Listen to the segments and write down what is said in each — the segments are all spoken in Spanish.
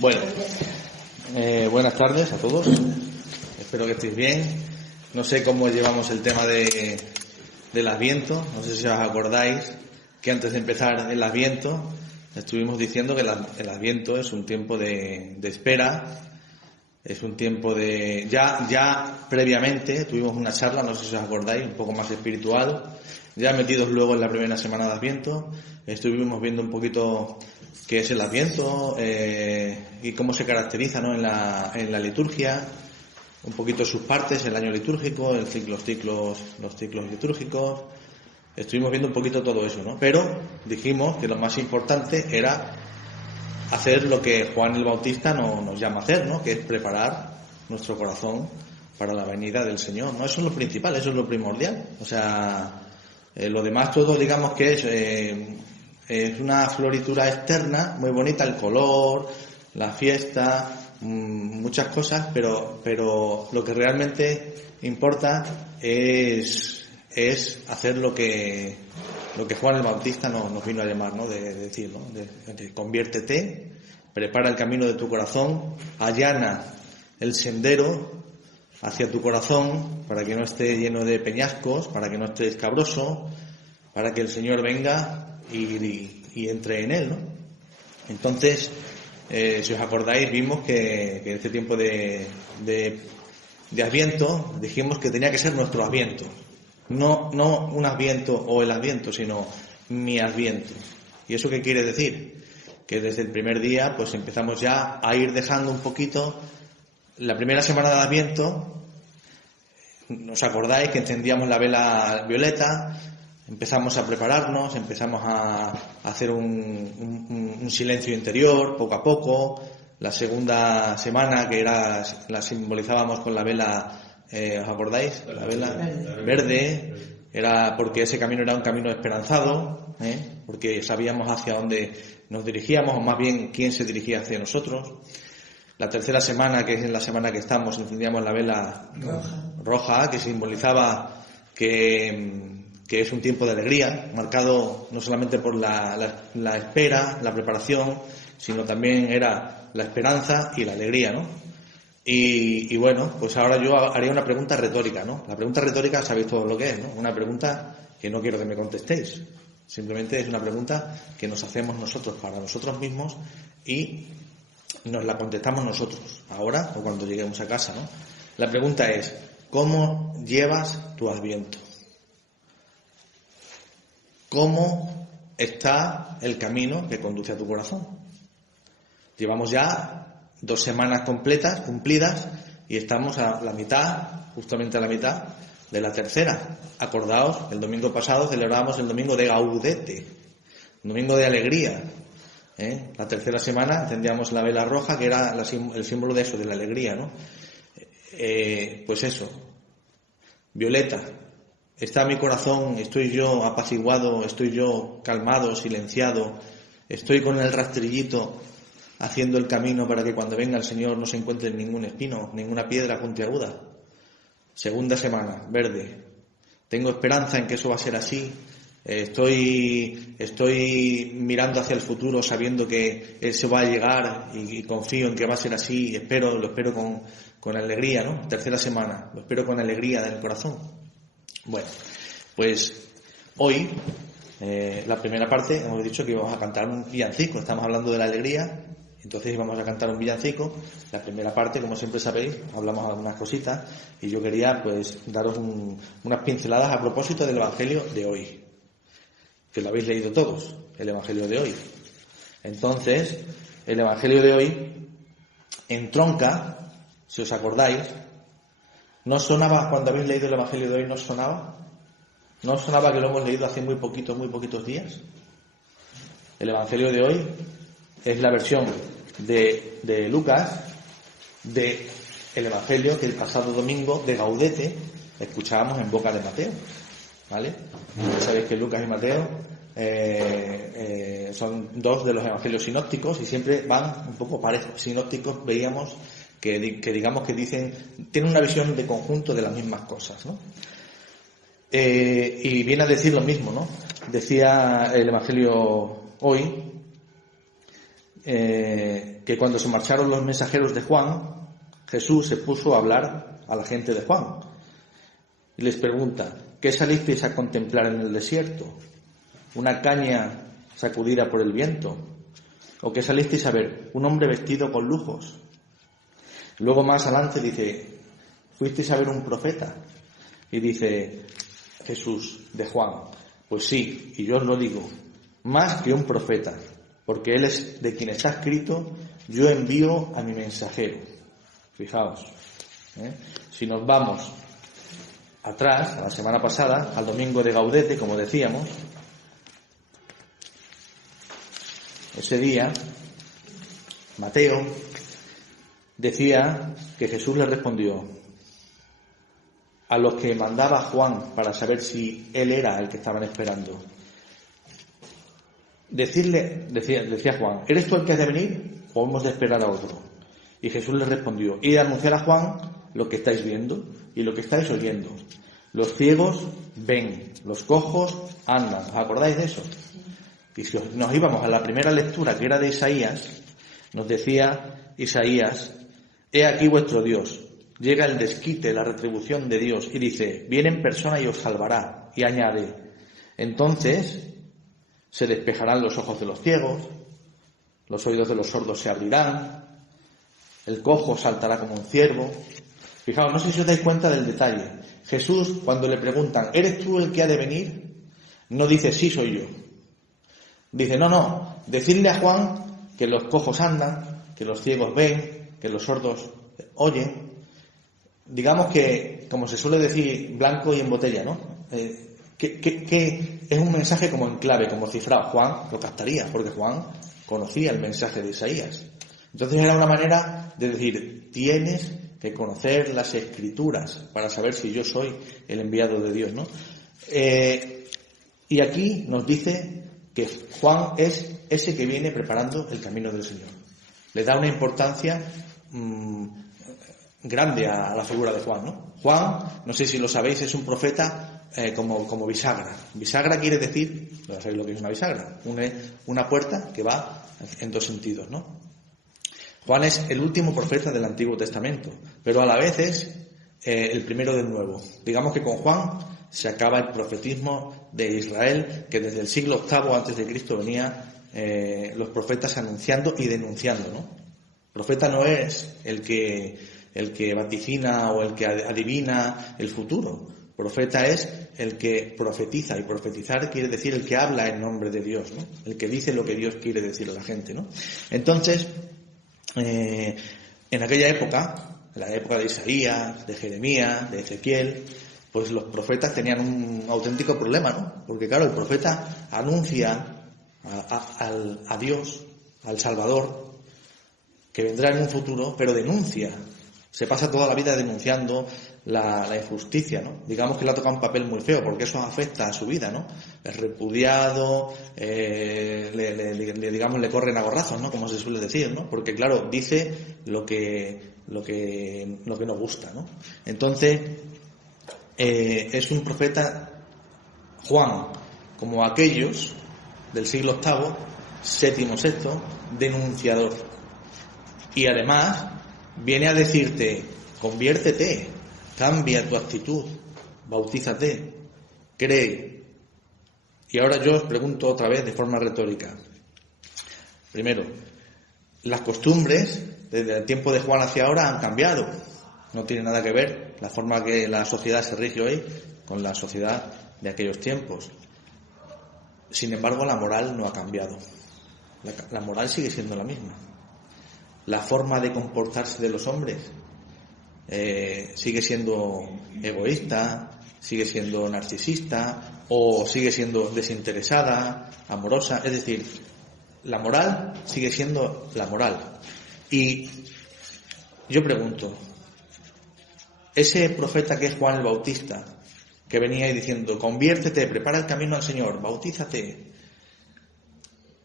Bueno, buenas tardes a todos. Espero que estéis bien. No sé cómo llevamos el tema del Adviento. No sé si os acordáis que antes de empezar el Adviento estuvimos diciendo que el Adviento es un tiempo de espera. Es un tiempo de... Ya previamente tuvimos una charla, no sé si os acordáis, un poco más espiritual. Ya metidos luego en la primera semana de Adviento, estuvimos viendo un poquito qué es el Adviento y cómo se caracteriza, ¿no?, en la liturgia, un poquito sus partes, el año litúrgico, los ciclos litúrgicos. Estuvimos viendo un poquito todo eso, ¿no? Pero dijimos que lo más importante era hacer lo que Juan el Bautista nos llama a hacer, ¿no?, que es preparar nuestro corazón para la venida del Señor, ¿no? Eso es lo principal, eso es lo primordial. O sea, lo demás todo, digamos que es una floritura externa muy bonita, el color, la fiesta, muchas cosas, pero lo que realmente importa es hacer lo que Juan el Bautista nos vino a llamar, ¿no?, de decir, ¿no?, de conviértete, prepara el camino de tu corazón, allana el sendero hacia tu corazón para que no esté lleno de peñascos, para que no esté escabroso, para que el Señor venga y entre en él, ¿no? Entonces, si os acordáis, vimos que en este tiempo de Adviento dijimos que tenía que ser nuestro Adviento. No un Adviento o el Adviento, sino mi Adviento. ¿Y eso qué quiere decir? Que desde el primer día pues empezamos ya a ir dejando un poquito. La primera semana de Adviento, ¿os acordáis que encendíamos la vela violeta? Empezamos a prepararnos, empezamos a hacer un silencio interior poco a poco. La segunda semana, que la simbolizábamos con la vela, ¿os acordáis? La vela verde, era porque ese camino era un camino esperanzado, porque sabíamos hacia dónde nos dirigíamos, o más bien quién se dirigía hacia nosotros. La tercera semana, que es en la semana que estamos, encendíamos la vela roja, que simbolizaba que es un tiempo de alegría, marcado no solamente por la espera, la preparación, sino también era la esperanza y la alegría, ¿no? Y bueno, pues ahora yo haría una pregunta retórica, ¿no? La pregunta retórica sabéis todo lo que es, ¿no? Una pregunta que no quiero que me contestéis. Simplemente es una pregunta que nos hacemos nosotros para nosotros mismos y nos la contestamos nosotros, ahora o cuando lleguemos a casa, ¿no? La pregunta es, ¿cómo llevas tu Adviento? ¿Cómo está el camino que conduce a tu corazón? Llevamos ya 2 semanas completas, cumplidas, y estamos a la mitad, justamente a la mitad de la tercera. Acordaos, el domingo pasado celebrábamos el domingo de Gaudete, domingo de alegría. La tercera semana encendíamos la vela roja, que era el símbolo de eso, de la alegría, ¿no? Pues eso, violeta. ¿Está mi corazón, estoy yo apaciguado, estoy yo calmado, silenciado, estoy con el rastrillito haciendo el camino para que cuando venga el Señor no se encuentre ningún espino, ninguna piedra puntiaguda? Segunda semana, verde. Tengo esperanza en que eso va a ser así. Estoy mirando hacia el futuro sabiendo que eso va a llegar y confío en que va a ser así. Lo espero con alegría, ¿no? Tercera semana, lo espero con alegría del corazón. Bueno, pues hoy, la primera parte, hemos dicho que íbamos a cantar un villancico. Estamos hablando de la alegría, entonces íbamos a cantar un villancico. La primera parte, como siempre sabéis, hablamos algunas cositas y yo quería pues daros unas pinceladas a propósito del Evangelio de hoy, que lo habéis leído todos, el Evangelio de hoy. Entonces, el Evangelio de hoy entronca, si os acordáis. ¿No sonaba cuando habéis leído el Evangelio de hoy? ¿No sonaba? ¿No sonaba que lo hemos leído hace muy poquitos días? El Evangelio de hoy es la versión de Lucas del Evangelio que el pasado domingo de Gaudete escuchábamos en boca de Mateo, ¿vale? Ya sabéis que Lucas y Mateo son 2 de los evangelios sinópticos y siempre van un poco parejos. Sinópticos veíamos que digamos que tienen una visión de conjunto de las mismas cosas, ¿no? Y viene a decir lo mismo, ¿no? Decía el Evangelio hoy, que cuando se marcharon los mensajeros de Juan, Jesús se puso a hablar a la gente de Juan y les pregunta: ¿qué salisteis a contemplar en el desierto? ¿Una caña sacudida por el viento? ¿O qué salisteis a ver? ¿Un hombre vestido con lujos? Luego más adelante dice: ¿fuisteis a ver un profeta? Y dice Jesús de Juan: pues sí, y yo os lo digo, más que un profeta, porque él es de quien está escrito: yo envío a mi mensajero. Fijaos, si nos vamos atrás, a la semana pasada, al domingo de Gaudete, como decíamos, ese día Mateo decía que Jesús le respondió a los que mandaba Juan para saber si él era el que estaban esperando. Decía Juan: ¿eres tú el que has de venir o hemos de esperar a otro? Y Jesús le respondió: id a anunciar a Juan lo que estáis viendo y lo que estáis oyendo. Los ciegos ven, los cojos andan. ¿Os acordáis de eso? Y si nos íbamos a la primera lectura, que era de Isaías, nos decía Isaías: he aquí vuestro Dios. Llega el desquite, la retribución de Dios, y dice: viene en persona y os salvará. Y añade: entonces se despejarán los ojos de los ciegos, los oídos de los sordos se abrirán, el cojo saltará como un ciervo. Fijaos, no sé si os dais cuenta del detalle. Jesús, cuando le preguntan: ¿eres tú el que ha de venir?, no dice: sí, soy yo. Dice: no, decidle a Juan que los cojos andan, que los ciegos ven, que los sordos oyen. Digamos que, como se suele decir, blanco y en botella, ¿no? Que es un mensaje como en clave, como cifrado. Juan lo captaría, porque Juan conocía el mensaje de Isaías. Entonces era una manera de decir: tienes que conocer las Escrituras para saber si yo soy el enviado de Dios, ¿no? Y aquí nos dice que Juan es ese que viene preparando el camino del Señor. Le da una importancia grande a la figura de Juan, ¿no? Juan, no sé si lo sabéis, es un profeta como bisagra. Bisagra quiere decir, no sabéis lo que es una bisagra, una puerta que va en dos sentidos, ¿no? Juan es el último profeta del Antiguo Testamento, pero a la vez es el primero del Nuevo. Digamos que con Juan se acaba el profetismo de Israel, que desde el siglo VIII antes de Cristo venía los profetas anunciando y denunciando, ¿no? Profeta no es el que vaticina o el que adivina el futuro. Profeta es el que profetiza, y profetizar quiere decir el que habla en nombre de Dios, ¿no? El que dice lo que Dios quiere decir a la gente, ¿no? Entonces, en aquella época, en la época de Isaías, de Jeremías, de Ezequiel, pues los profetas tenían un auténtico problema, ¿no? Porque claro, el profeta anuncia a Dios, al Salvador, que vendrá en un futuro, pero denuncia. Se pasa toda la vida denunciando la injusticia, ¿no? Digamos que le ha tocado un papel muy feo, porque eso afecta a su vida, ¿no? Es repudiado, le corren a gorrazos, ¿no? Como se suele decir, ¿no? Porque claro, dice lo que nos gusta, ¿no? Entonces, es un profeta, Juan, como aquellos del siglo VIII, VII, VI, denunciador. Y además viene a decirte: conviértete, cambia tu actitud, bautízate, cree. Y ahora yo os pregunto otra vez de forma retórica. Primero, las costumbres desde el tiempo de Juan hacia ahora han cambiado. No tiene nada que ver la forma que la sociedad se rige hoy con la sociedad de aquellos tiempos. Sin embargo, la moral no ha cambiado. La moral sigue siendo la misma. La forma de comportarse de los hombres sigue siendo egoísta, sigue siendo narcisista, o sigue siendo desinteresada, amorosa. Es decir, la moral sigue siendo la moral. Y yo pregunto, ese profeta que es Juan el Bautista, que venía ahí diciendo: conviértete, prepara el camino al Señor, bautízate,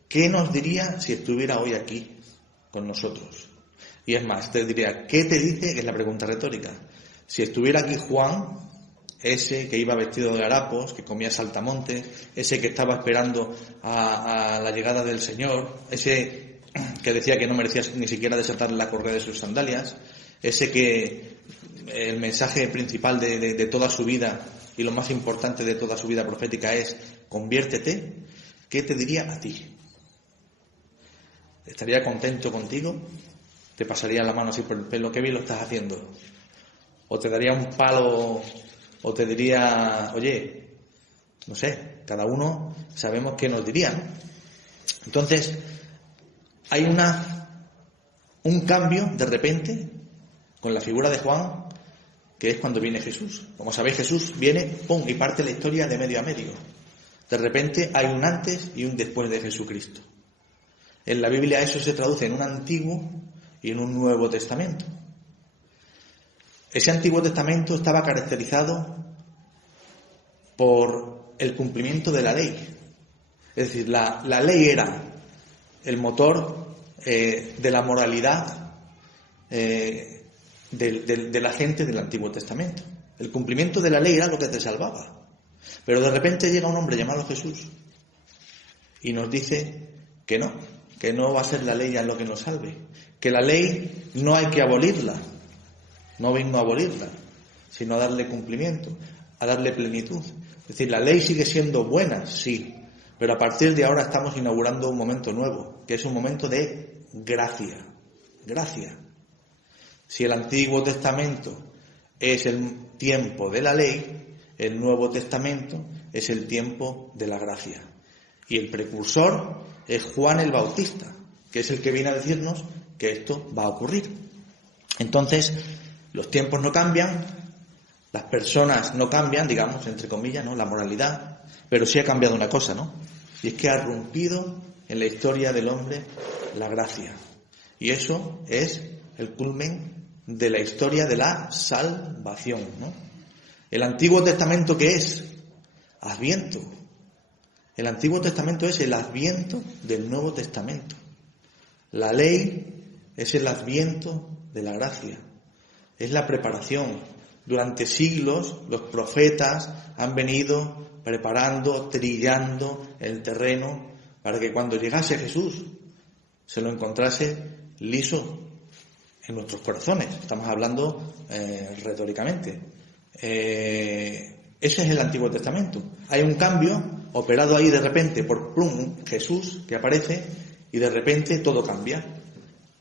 ¿qué nos diría si estuviera hoy aquí con nosotros? Y es más, te diría: ¿qué te dice? Que es la pregunta retórica. Si estuviera aquí Juan, ese que iba vestido de harapos, que comía saltamontes, ese que estaba esperando a la llegada del Señor, ese que decía que no merecía ni siquiera desatar la correa de sus sandalias, ese que el mensaje principal de toda su vida y lo más importante de toda su vida profética es conviértete, ¿qué te diría a ti? ¿Estaría contento contigo? ¿Te pasaría la mano así por el pelo? ¿Qué bien lo estás haciendo? ¿O te daría un palo? ¿O te diría, oye, no sé, cada uno sabemos qué nos diría, ¿no? Entonces, hay un cambio de repente con la figura de Juan, que es cuando viene Jesús. Como sabéis, Jesús viene, ¡pum!, y parte la historia de medio a medio. De repente hay un antes y un después de Jesucristo. En la Biblia eso se traduce en un Antiguo y en un Nuevo Testamento. Ese Antiguo Testamento estaba caracterizado por el cumplimiento de la ley. Es decir, la ley era el motor de la moralidad de la gente del Antiguo Testamento. El cumplimiento de la ley era lo que te salvaba. Pero de repente llega un hombre llamado Jesús y nos dice que no va a ser la ley ya lo que nos salve, que la ley no hay que abolirla, no vengo a abolirla, sino a darle cumplimiento, a darle plenitud. Es decir, la ley sigue siendo buena, sí, pero a partir de ahora estamos inaugurando un momento nuevo, que es un momento de gracia. Gracia. Si el Antiguo Testamento es el tiempo de la ley, el Nuevo Testamento es el tiempo de la gracia. Y el precursor es Juan el Bautista, que es el que viene a decirnos que esto va a ocurrir. Entonces, los tiempos no cambian, las personas no cambian, digamos, entre comillas, ¿no?, la moralidad, pero sí ha cambiado una cosa, ¿no? Y es que ha rompido en la historia del hombre la gracia. Y eso es el culmen de la historia de la salvación, ¿no? El Antiguo Testamento, ¿qué es? Adviento. El Antiguo Testamento es el adviento del Nuevo Testamento. La ley es el adviento de la gracia. Es la preparación. Durante siglos los profetas han venido preparando, trillando el terreno para que cuando llegase Jesús se lo encontrase liso en nuestros corazones. Estamos hablando retóricamente. Ese es el Antiguo Testamento. Hay un cambio operado ahí de repente por Jesús que aparece y de repente todo cambia.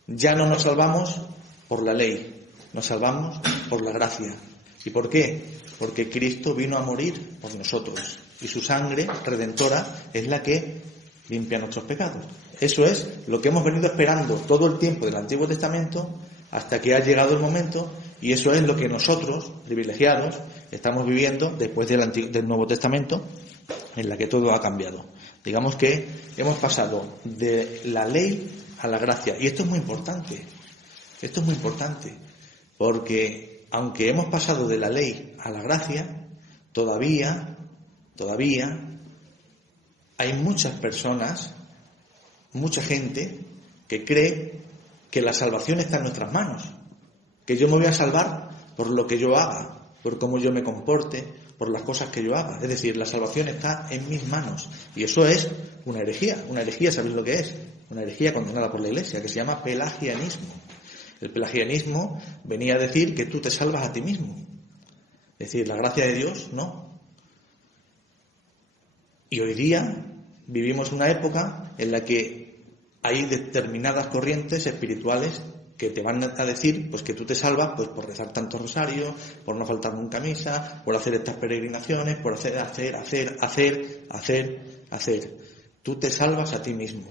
Ya no nos salvamos por la ley, nos salvamos por la gracia. ¿Y por qué? Porque Cristo vino a morir por nosotros y su sangre redentora es la que limpia nuestros pecados. Eso es lo que hemos venido esperando todo el tiempo del Antiguo Testamento hasta que ha llegado el momento, y eso es lo que nosotros, privilegiados, estamos viviendo después del Nuevo Testamento, en la que todo ha cambiado. Digamos que hemos pasado de la ley a la gracia. Y esto es muy importante. Esto es muy importante. Porque aunque hemos pasado de la ley a la gracia, todavía hay muchas personas, mucha gente que cree que la salvación está en nuestras manos. Que yo me voy a salvar por lo que yo haga, por cómo yo me comporte, por las cosas que yo haga. Es decir, la salvación está en mis manos. Y eso es una herejía. Una herejía, ¿sabéis lo que es? Una herejía condenada por la Iglesia, que se llama pelagianismo. El pelagianismo venía a decir que tú te salvas a ti mismo. Es decir, la gracia de Dios, no. Y hoy día vivimos una época en la que hay determinadas corrientes espirituales que te van a decir pues que tú te salvas pues por rezar tantos rosarios, por no faltar nunca misa, por hacer estas peregrinaciones, por hacer. Tú te salvas a ti mismo.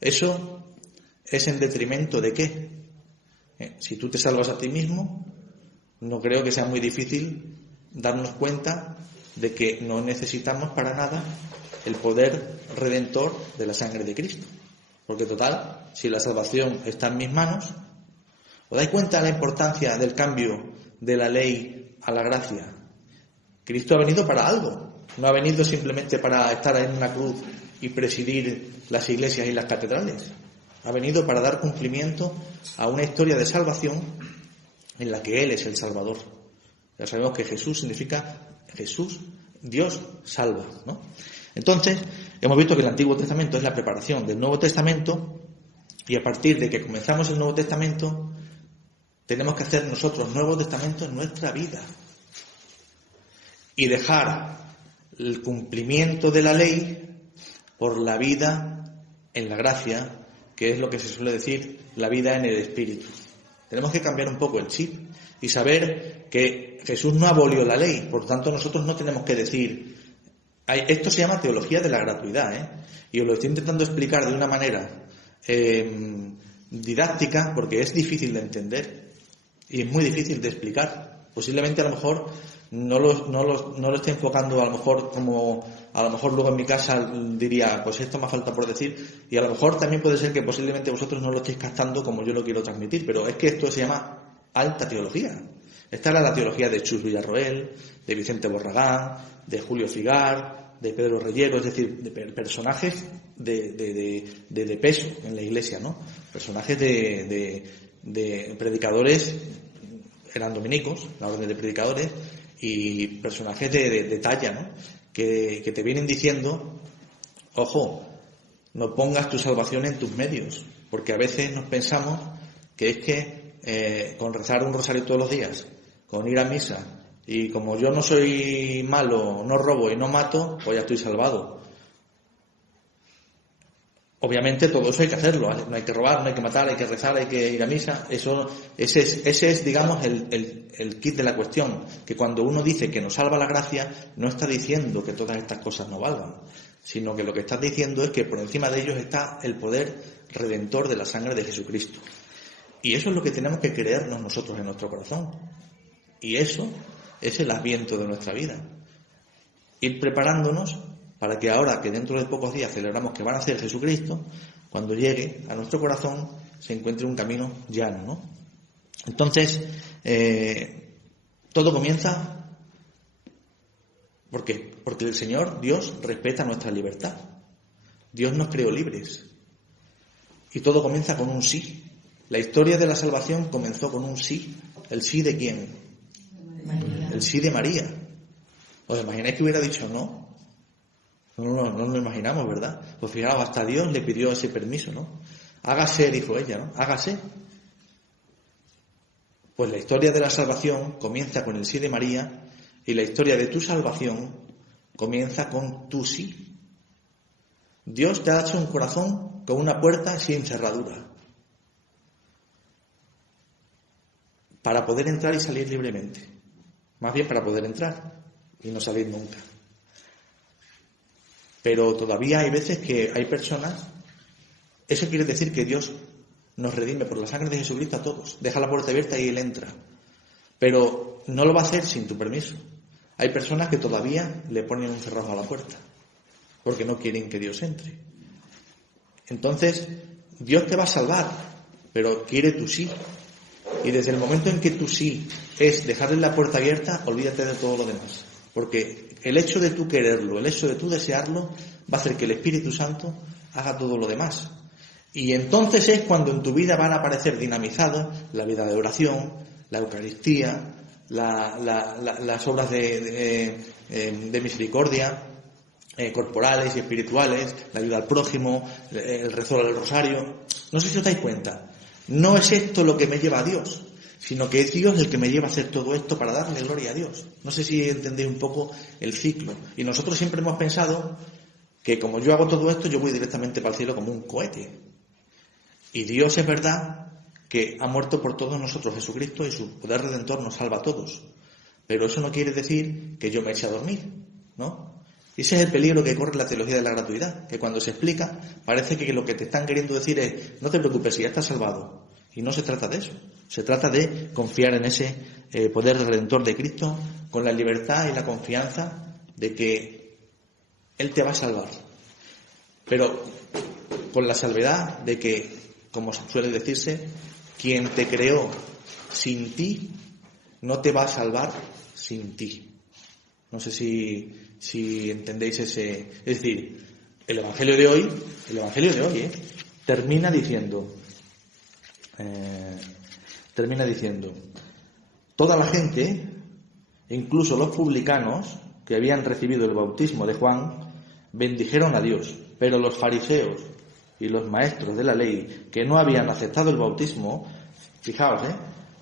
Eso es en detrimento de ¿qué? Si tú te salvas a ti mismo, no creo que sea muy difícil darnos cuenta de que no necesitamos para nada el poder redentor de la sangre de Cristo. Porque total, si la salvación está en mis manos, ¿os dais cuenta de la importancia del cambio de la ley a la gracia? Cristo ha venido para algo. No ha venido simplemente para estar en una cruz y presidir las iglesias y las catedrales. Ha venido para dar cumplimiento a una historia de salvación en la que Él es el Salvador. Ya sabemos que Jesús significa Jesús, Dios salva, ¿no? Entonces, hemos visto que el Antiguo Testamento es la preparación del Nuevo Testamento Y a partir de que comenzamos el Nuevo Testamento, tenemos que hacer nosotros Nuevo Testamento en nuestra vida. Y dejar el cumplimiento de la ley por la vida en la gracia, que es lo que se suele decir, la vida en el Espíritu. Tenemos que cambiar un poco el chip y saber que Jesús no abolió la ley, por tanto nosotros no tenemos que decir... Esto se llama teología de la gratuidad, ¿eh? Y os lo estoy intentando explicar de una manera didáctica, porque es difícil de entender y es muy difícil de explicar. Posiblemente a lo mejor no lo estoy enfocando, a lo mejor como a lo mejor luego en mi casa diría, pues esto me falta por decir, y a lo mejor también puede ser que posiblemente vosotros no lo estéis captando como yo lo quiero transmitir, pero es que esto se llama alta teología. Esta era la teología de Chus Villarroel, de Vicente Borragán, de Julio Figar, de Pedro Reyero, es decir, de personajes de peso en la Iglesia, ¿no? Personajes de predicadores, eran dominicos, la orden de predicadores, y personajes de talla, ¿no? Que te vienen diciendo, ojo, no pongas tu salvación en tus medios, porque a veces nos pensamos que es que con rezar un rosario todos los días, con ir a misa, y como yo no soy malo, no robo y no mato, pues ya estoy salvado. Obviamente todo eso hay que hacerlo, no hay que robar, no hay que matar, hay que rezar, hay que ir a misa. Ese es digamos, el kit de la cuestión, que cuando uno dice que nos salva la gracia, no está diciendo que todas estas cosas no valgan, sino que lo que está diciendo es que por encima de ellos está el poder redentor de la sangre de Jesucristo. Y eso es lo que tenemos que creernos nosotros en nuestro corazón. Y eso es el adviento de nuestra vida. Ir preparándonos para que ahora que dentro de pocos días celebramos que van a ser Jesucristo, cuando llegue a nuestro corazón se encuentre un camino llano, ¿no? Entonces, todo comienza porque el Señor, Dios, respeta nuestra libertad. Dios nos creó libres. Y todo comienza con un sí. La historia de la salvación comenzó con un sí. ¿El sí de quién? María. El sí de María. ¿Os imagináis que hubiera dicho no? No lo imaginamos, ¿verdad? Pues fijaos, hasta Dios le pidió ese permiso, ¿no? Hágase, dijo ella, ¿no? Hágase. Pues la historia de la salvación comienza con el sí de María y la historia de tu salvación comienza con tu sí. Dios te ha hecho un corazón con una puerta sin cerradura para poder entrar y salir libremente. Más bien para poder entrar y no salir nunca. Pero todavía hay veces que hay personas, eso quiere decir que Dios nos redime por la sangre de Jesucristo a todos, deja la puerta abierta y Él entra, pero no lo va a hacer sin tu permiso. Hay personas que todavía le ponen un cerrojo a la puerta porque no quieren que Dios entre. Entonces Dios te va a salvar, pero quiere tu sí, y desde el momento en que tu sí es dejarle la puerta abierta, olvídate de todo lo demás. Porque el hecho de tú quererlo, el hecho de tú desearlo, va a hacer que el Espíritu Santo haga todo lo demás. Y entonces es cuando en tu vida van a aparecer dinamizadas la vida de oración, la Eucaristía, las obras de misericordia, corporales y espirituales, la ayuda al prójimo, el rezo del rosario. No sé si os dais cuenta. No es esto lo que me lleva a Dios, sino que es Dios el que me lleva a hacer todo esto para darle gloria a Dios. No sé si entendéis un poco el ciclo. Y nosotros siempre hemos pensado que como yo hago todo esto, yo voy directamente para el cielo como un cohete. Y Dios es verdad que ha muerto por todos nosotros, Jesucristo, y su poder redentor nos salva a todos. Pero eso no quiere decir que yo me eche a dormir, ¿no? Y ese es el peligro que corre la teología de la gratuidad, que cuando se explica parece que lo que te están queriendo decir es no te preocupes, si ya estás salvado. Y no se trata de eso. Se trata de confiar en ese poder redentor de Cristo con la libertad y la confianza de que Él te va a salvar. Pero con la salvedad de que, como suele decirse, quien te creó sin ti no te va a salvar sin ti. No sé si entendéis ese... Es decir, el Evangelio de hoy termina diciendo... toda la gente, incluso los publicanos que habían recibido el bautismo de Juan, bendijeron a Dios, pero los fariseos y los maestros de la ley, que no habían aceptado el bautismo, fijaos,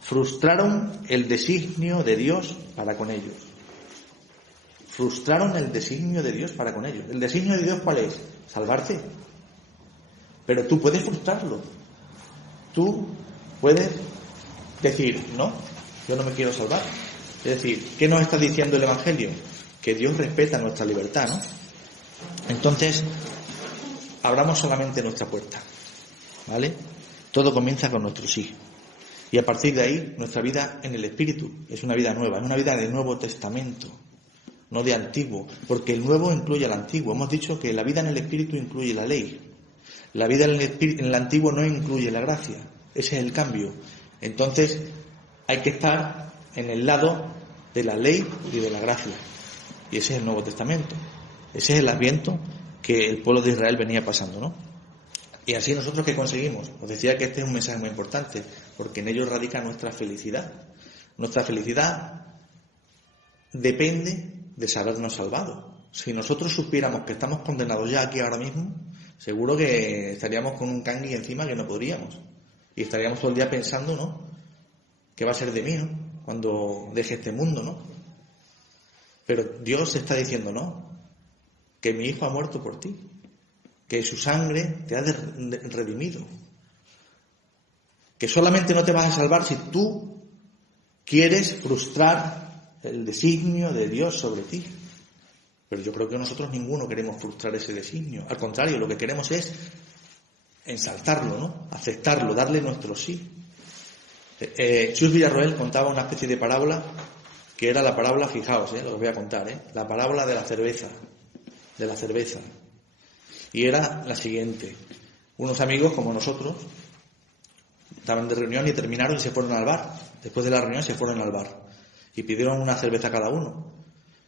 frustraron el designio de Dios para con ellos. Frustraron el designio de Dios para con ellos. ¿El designio de Dios cuál es? Salvarte. Pero tú puedes frustrarlo. Tú puedes decir, no, yo no me quiero salvar. Es decir, ¿qué nos está diciendo el Evangelio? Que Dios respeta nuestra libertad, ¿no? Entonces, abramos solamente nuestra puerta, ¿vale? Todo comienza con nuestro sí. Y a partir de ahí, nuestra vida en el Espíritu es una vida nueva, es una vida de Nuevo Testamento, no de Antiguo, porque el Nuevo incluye el Antiguo. Hemos dicho que la vida en el Espíritu incluye la ley. La vida en el Antiguo no incluye la gracia. Ese es el cambio. Entonces, hay que estar en el lado de la ley y de la gracia. Y ese es el Nuevo Testamento. Ese es el Adviento que el pueblo de Israel venía pasando, ¿no? Y así nosotros, ¿qué conseguimos? Os decía que este es un mensaje muy importante, porque en ello radica nuestra felicidad. Nuestra felicidad depende de sabernos salvados. Si nosotros supiéramos que estamos condenados ya aquí ahora mismo, seguro que estaríamos con un cangui encima que no podríamos. Y estaríamos todo el día pensando, ¿no? ¿Qué va a ser de mí, ¿no? Cuando deje este mundo, ¿no? Pero Dios está diciendo, no, que mi hijo ha muerto por ti, que su sangre te ha redimido, que solamente no te vas a salvar si tú quieres frustrar el designio de Dios sobre ti. Pero yo creo que nosotros ninguno queremos frustrar ese designio. Al contrario, lo que queremos es ensalzarlo, ¿no? Aceptarlo, darle nuestro sí. Chus Villarroel contaba una especie de parábola que era la parábola, fijaos, lo que os voy a contar, la parábola de la cerveza. Y era la siguiente. Unos amigos como nosotros estaban de reunión y terminaron y se fueron al bar. Después de la reunión se fueron al bar y pidieron una cerveza cada uno.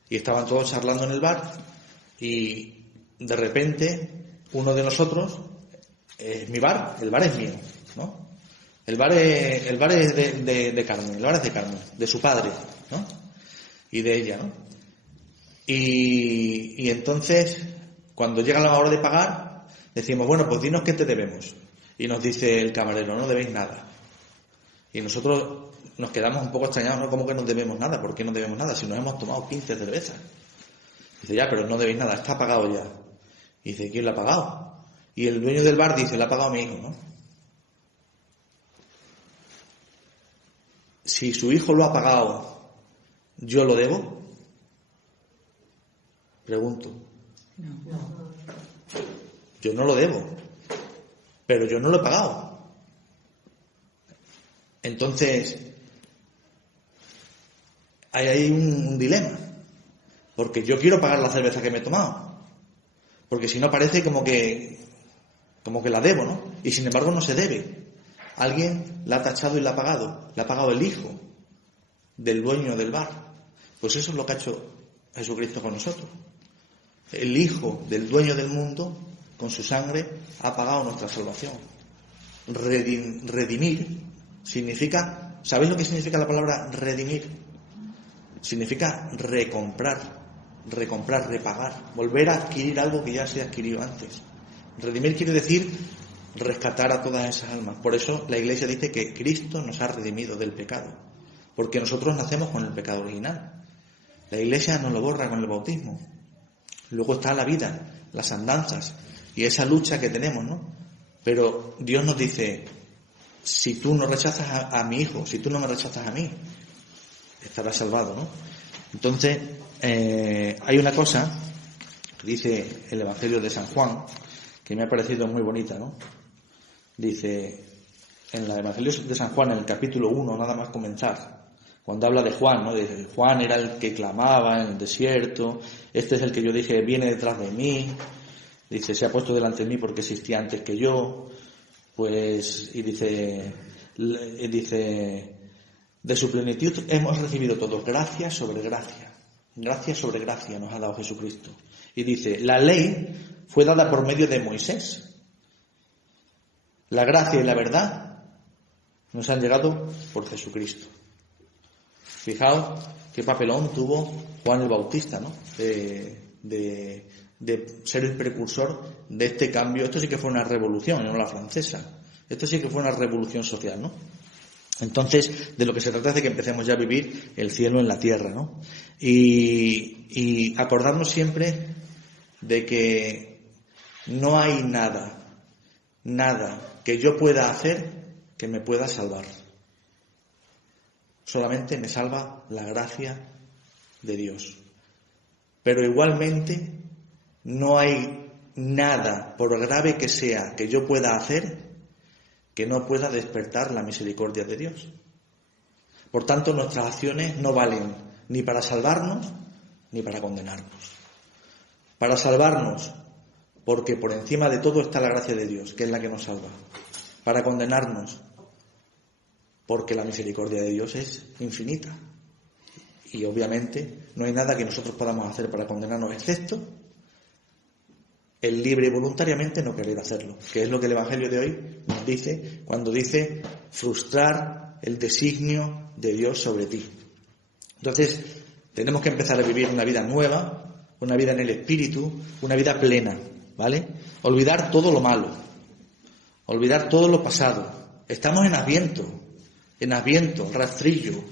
Y estaban todos charlando en el bar y de repente uno de nosotros, mi bar, el bar es mío, ¿no? El bar es de Carmen, el bar es de Carmen, de su padre, ¿no? Y de ella, ¿no? Y entonces, cuando llega la hora de pagar, decimos, bueno, pues dinos qué te debemos. Y nos dice el camarero, no debéis nada. Y nosotros nos quedamos un poco extrañados, ¿no? ¿Cómo que no debemos nada? ¿Por qué no debemos nada? Si nos hemos tomado 15 cervezas. Dice, ya, pero no debéis nada, está pagado ya. Y dice, ¿quién lo ha pagado? Y el dueño del bar dice, lo ha pagado mi hijo, ¿no? Si su hijo lo ha pagado, ¿yo lo debo? Pregunto. No. Yo no lo debo, pero yo no lo he pagado. Entonces, hay ahí un dilema, porque yo quiero pagar la cerveza que me he tomado, porque si no parece como que la debo, ¿no? Y sin embargo no se debe. Alguien la ha tachado y la ha pagado el hijo del dueño del bar. Pues eso es lo que ha hecho Jesucristo con nosotros. El hijo del dueño del mundo, con su sangre, ha pagado nuestra salvación. Redimir significa, ¿sabéis lo que significa la palabra redimir? Significa recomprar, repagar, volver a adquirir algo que ya se ha adquirido antes. Redimir quiere decir rescatar a todas esas almas. Por eso la Iglesia dice que Cristo nos ha redimido del pecado, porque nosotros nacemos con el pecado original. La Iglesia nos lo borra con el bautismo. Luego está la vida, las andanzas y esa lucha que tenemos, ¿no? Pero Dios nos dice, si tú no rechazas a mi hijo, si tú no me rechazas a mí, estarás salvado, ¿no? Entonces, hay una cosa que dice el Evangelio de San Juan, que me ha parecido muy bonita, ¿no? Dice, en el Evangelio de San Juan, en el capítulo 1, nada más comenzar, cuando habla de Juan, ¿no? Dice, Juan era el que clamaba en el desierto, este es el que yo dije, viene detrás de mí, dice, se ha puesto delante de mí porque existía antes que yo, pues, y dice, de su plenitud hemos recibido todos, gracia sobre gracia nos ha dado Jesucristo. Y dice, la ley fue dada por medio de Moisés. La gracia y la verdad nos han llegado por Jesucristo. Fijaos qué papelón tuvo Juan el Bautista, ¿no? De de ser el precursor de este cambio. Esto sí que fue una revolución, no la francesa. Esto sí que fue una revolución social, ¿no? Entonces, de lo que se trata es de que empecemos ya a vivir el cielo en la tierra, ¿no? Y acordarnos siempre de que no hay nada que yo pueda hacer que me pueda salvar. Solamente me salva la gracia de Dios. Pero igualmente no hay nada, por grave que sea, que yo pueda hacer que no pueda despertar la misericordia de Dios. Por tanto, nuestras acciones no valen ni para salvarnos ni para condenarnos. Para salvarnos, porque por encima de todo está la gracia de Dios, que es la que nos salva. Para condenarnos, porque la misericordia de Dios es infinita. Y obviamente no hay nada que nosotros podamos hacer para condenarnos, excepto el libre y voluntariamente no querer hacerlo, que es lo que el Evangelio de hoy nos dice cuando dice frustrar el designio de Dios sobre ti. Entonces, tenemos que empezar a vivir una vida nueva, una vida en el Espíritu, una vida plena, ¿vale? Olvidar todo lo malo, olvidar todo lo pasado. Estamos en Adviento, rastrillo.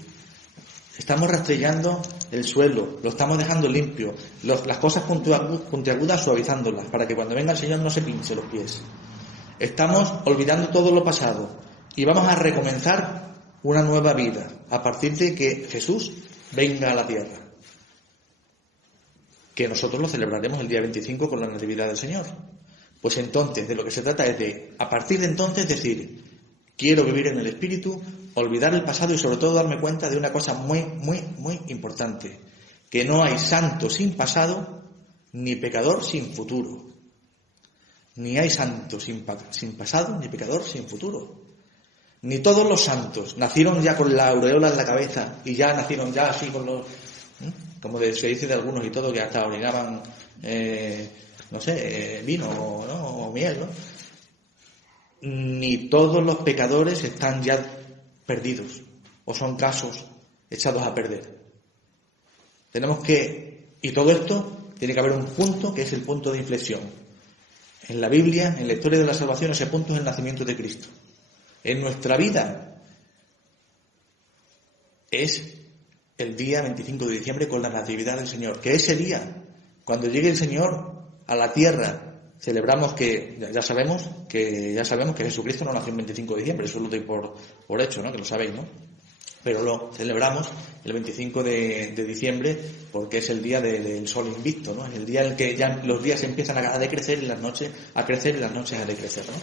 Estamos rastrillando el suelo, lo estamos dejando limpio, las cosas puntiagudas suavizándolas, para que cuando venga el Señor no se pinche los pies. Estamos olvidando todo lo pasado y vamos a recomenzar una nueva vida a partir de que Jesús venga a la tierra. Que nosotros lo celebraremos el día 25 con la Natividad del Señor. Pues entonces, de lo que se trata es de, a partir de entonces, decir, quiero vivir en el Espíritu, olvidar el pasado y sobre todo darme cuenta de una cosa muy, muy, muy importante, que no hay santo sin pasado, ni pecador sin futuro. Ni hay santo sin pasado, ni pecador sin futuro. Ni todos los santos nacieron ya con la aureola en la cabeza y ya nacieron ya así con los... como se dice de algunos y todo, que hasta orinaban, vino, ¿no? O miel, ¿no? Ni todos los pecadores están ya perdidos o son casos echados a perder. Y todo esto tiene que haber un punto que es el punto de inflexión. En la Biblia, en la historia de la salvación, ese punto es el nacimiento de Cristo. En nuestra vida es el día 25 de diciembre con la Natividad del Señor, que ese día, cuando llegue el Señor a la tierra, celebramos que, ya sabemos que Jesucristo no nació el 25 de diciembre, eso lo doy por hecho, ¿no? Que lo sabéis, ¿no? Pero lo celebramos el 25 de diciembre porque es el día del sol invicto, ¿no? Es el día en el que ya los días empiezan a decrecer y las noches a crecer y las noches a decrecer, ¿no?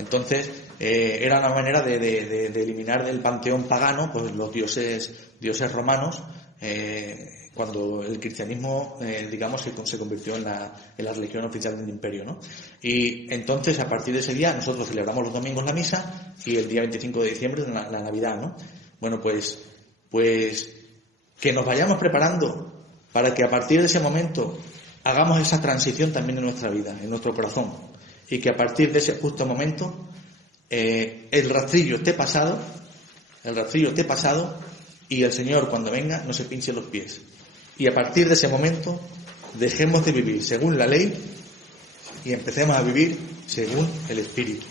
Entonces, era una manera de eliminar del panteón pagano pues los dioses romanos, cuando el cristianismo, se convirtió en la religión oficial del imperio, ¿no? Y entonces, a partir de ese día, nosotros celebramos los domingos la misa y el día 25 de diciembre la Navidad, ¿no? Bueno, pues que nos vayamos preparando para que a partir de ese momento hagamos esa transición también en nuestra vida, en nuestro corazón, y que a partir de ese justo momento el rastrillo esté pasado y el Señor cuando venga no se pinche los pies. Y a partir de ese momento dejemos de vivir según la ley y empecemos a vivir según el Espíritu,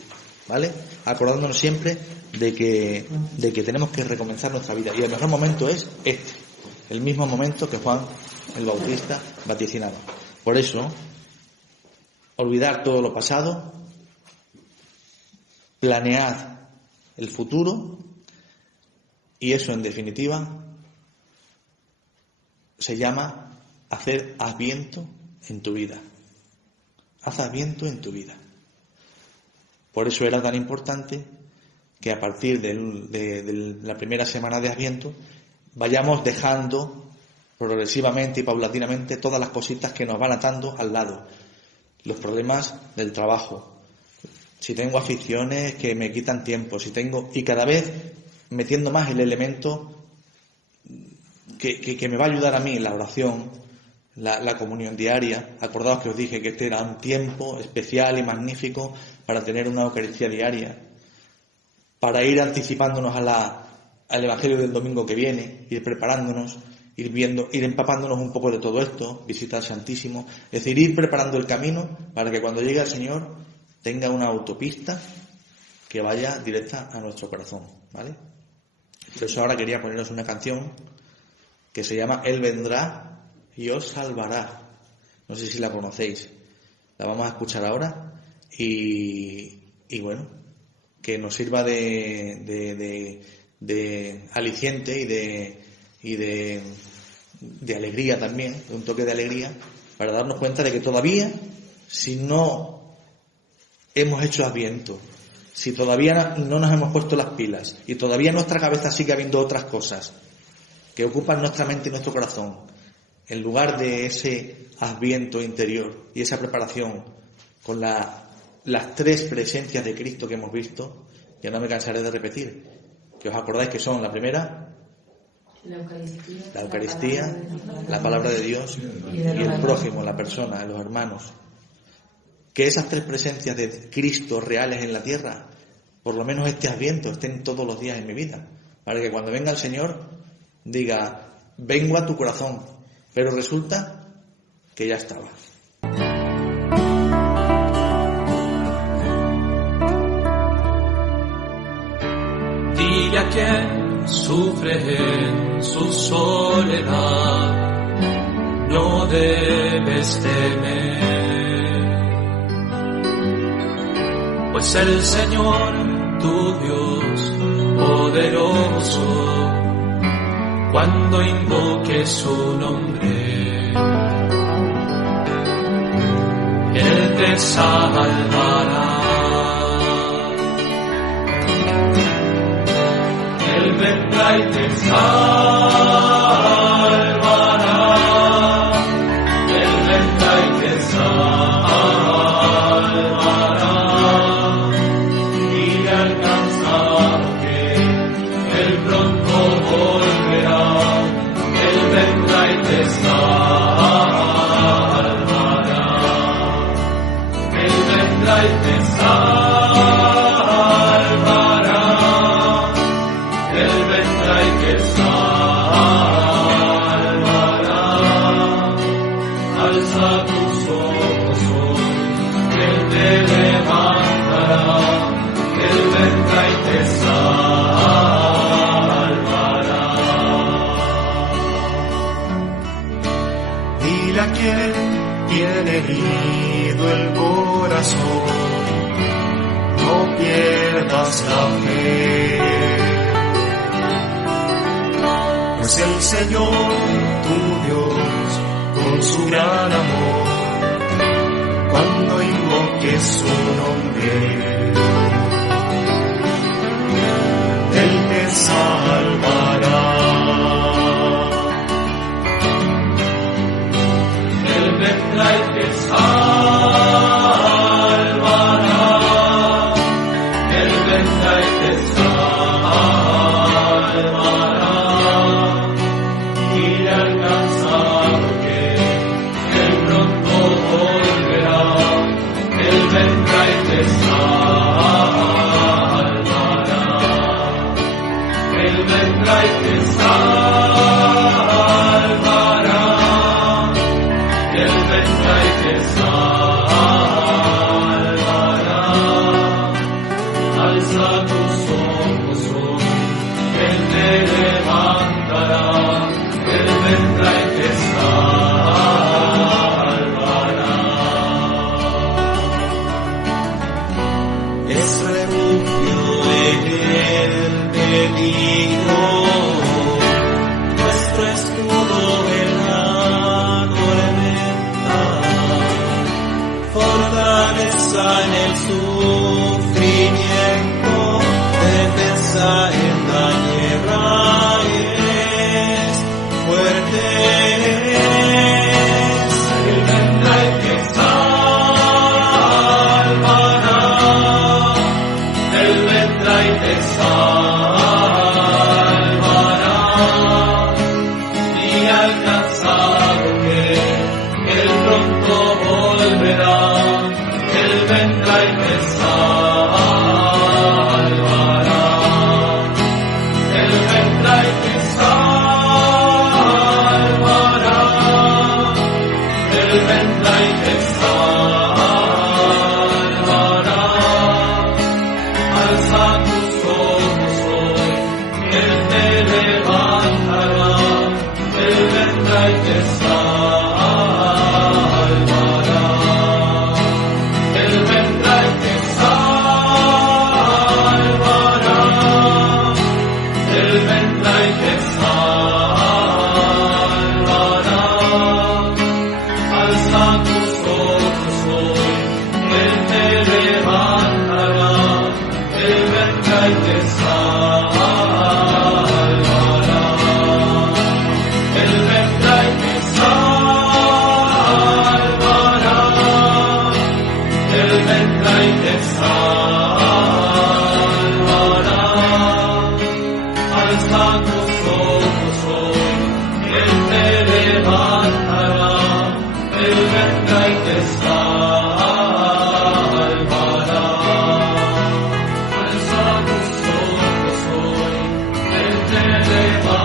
¿vale? Acordándonos siempre de que tenemos que recomenzar nuestra vida. Y el mejor momento es el mismo momento que Juan el Bautista vaticinaba. Por eso, olvidar todo lo pasado, planead el futuro, y eso en definitiva se llama hacer Adviento en tu vida. Haz Adviento en tu vida. Por eso era tan importante que a partir de la primera semana de Adviento vayamos dejando progresivamente y paulatinamente todas las cositas que nos van atando al lado. Los problemas del trabajo, si tengo aficiones que me quitan tiempo, y cada vez metiendo más el elemento que me va a ayudar a mí, la oración, la comunión diaria. Acordaos que os dije que este era un tiempo especial y magnífico para tener una Eucaristía diaria, para ir anticipándonos al Evangelio del domingo que viene, ir preparándonos ir viendo, ir empapándonos un poco de todo esto, visitar al Santísimo, es decir, ir preparando el camino para que cuando llegue el Señor tenga una autopista que vaya directa a nuestro corazón, ¿vale? Por eso ahora quería poneros una canción que se llama Él vendrá y os salvará. No sé si la conocéis. La vamos a escuchar ahora y bueno, que nos sirva de aliciente y de alegría también, de un toque de alegría, para darnos cuenta de que todavía, si no hemos hecho Adviento, si todavía no nos hemos puesto las pilas y todavía en nuestra cabeza sigue habiendo otras cosas que ocupan nuestra mente y nuestro corazón, en lugar de ese Adviento interior y esa preparación con las tres presencias de Cristo que hemos visto, ya no me cansaré de repetir, que os acordáis que son la primera, la Eucaristía, la palabra de Dios y el prójimo, la persona, los hermanos. Que esas tres presencias de Cristo reales en la tierra, por lo menos este Adviento, estén todos los días en mi vida, para que cuando venga el Señor diga, vengo a tu corazón, pero resulta que ya estaba. Dile a quien sufre en su soledad, no debes temer, pues el Señor, tu Dios poderoso, cuando invoque su nombre, Él te salvará. Él vendrá y te salvará. Él vendrá y te salvará. Dile al cansado que Él pronto volverá. Él vendrá y te salvará. Él vendrá y te salvará. Dile a quien tiene herido el corazón, no pierdas la fe, pues el Señor, tu Dios, con su gran amor, cuando invoques su nombre, Él te salvará. Él vendrá y te salvará. Él vendrá y te salvará. Dile al cansado que Él pronto volverá. Él vendrá y te salvará. Él vendrá y te salvará. Él vendrá y te salvará. Alza tus ojos hoy, Él te levantará. Él vendrá y te salvará. Es refugio en Él te digo, nuestro escudo en la tormenta, fortaleza en el sufrimiento, defensa en la guerra es fuerte. Él vendrá y te salvará. Él vendrá y te salvará. Y alcanzado que Él pronto volverá. Él vendrá y Alzando ojos hoy, Él te levantará, Él vendrá y te salvará. Alza tus ojos hoy, Él te levantará.